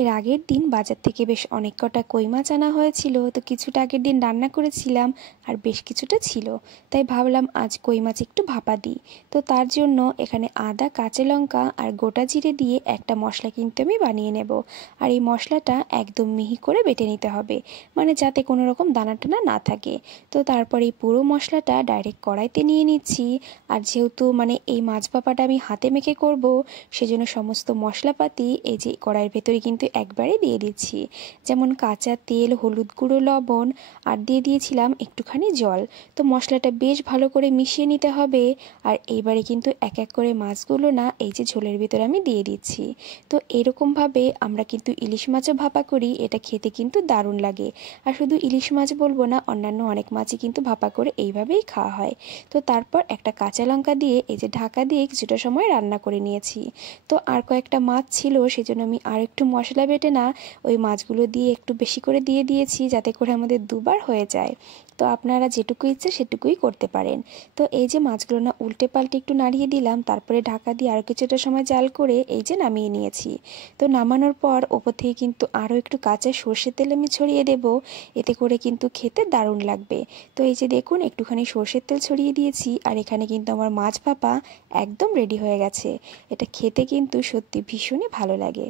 এর আগের দিন বাজার থেকে বেশ অনেক কটা কই মাছ আনা হয়েছিল, তো কিছুটা আগের দিন রান্না করেছিলাম আর বেশ কিছুটা ছিল। তাই ভাবলাম আজ কই মাছ একটু ভাপা দিই। তো তার জন্য এখানে আদা, কাঁচা লঙ্কা আর গোটা জিরে দিয়ে একটা মশলা কিন্তু আমি বানিয়ে নেব। আর এই মশলাটা একদম মিহি করে বেটে নিতে হবে, মানে যাতে কোনো রকম দানা টানা না থাকে। তো তারপর এই পুরো মশলাটা ডাইরেক্ট কড়াইতে নিয়ে নিচ্ছি। আর যেহেতু এই মাছ ভাপাটা আমি হাতে মেখে করব, সেজন্য সমস্ত মশলাপাতি এই যে কড়াইয়ের ভেতরে কিন্তু একবারে দিয়ে দিচ্ছি। যেমন কাঁচা তেল, হলুদ গুঁড়ো, লবণ আর দিয়ে দিয়েছিলাম একটুখানি জল। তো মশলাটা বেশ ভালো করে মিশিয়ে নিতে হবে। আর এইবারে কিন্তু এক এক করে মাছগুলো না এই যে ঝোলের ভিতরে আমি দিয়ে দিচ্ছি। তো এরকমভাবে আমরা কিন্তু ইলিশ মাছও ভাপা করি, এটা খেতে কিন্তু দারুণ লাগে। আর শুধু ইলিশ মাছ বলবো না, অন্যান্য অনেক মাছই কিন্তু ভাপা করে এইভাবেই খাওয়া হয়। তো তারপর একটা কাঁচা লঙ্কা দিয়ে এই যে ঢাকা দিয়ে কিছুটা সময় রান্না করে নিয়েছি। তো আর কয়েকটা মাছ ছিল, সেজন্য আমি আর একটু মশলা বেটে না ওই মাছগুলো দিয়ে একটু বেশি করে দিয়ে দিয়েছি, যাতে করে আমাদের দুবার হয়ে যায়। তো আপনারা যেটুকু ইচ্ছে সেটুকুই করতে পারেন। তো এই যে মাছগুলো না উল্টে পাল্টে একটু নাড়িয়ে দিলাম, তারপরে ঢাকা দিয়ে আরও কিছুটা সময় জাল করে এই যে নামিয়ে নিয়েছি। তো নামানোর পর ওপর থেকে কিন্তু আরও একটু কাঁচা সর্ষের তেল আমি ছড়িয়ে দেব, এতে করে কিন্তু খেতে দারুণ লাগবে। তো এই যে দেখুন, একটুখানি সর্ষের তেল ছড়িয়ে দিয়েছি, আর এখানে কিন্তু আমার মাছ ভাপা একদম রেডি হয়ে গেছে। এটা খেতে কিন্তু সত্যি ভীষণই ভালো লাগে।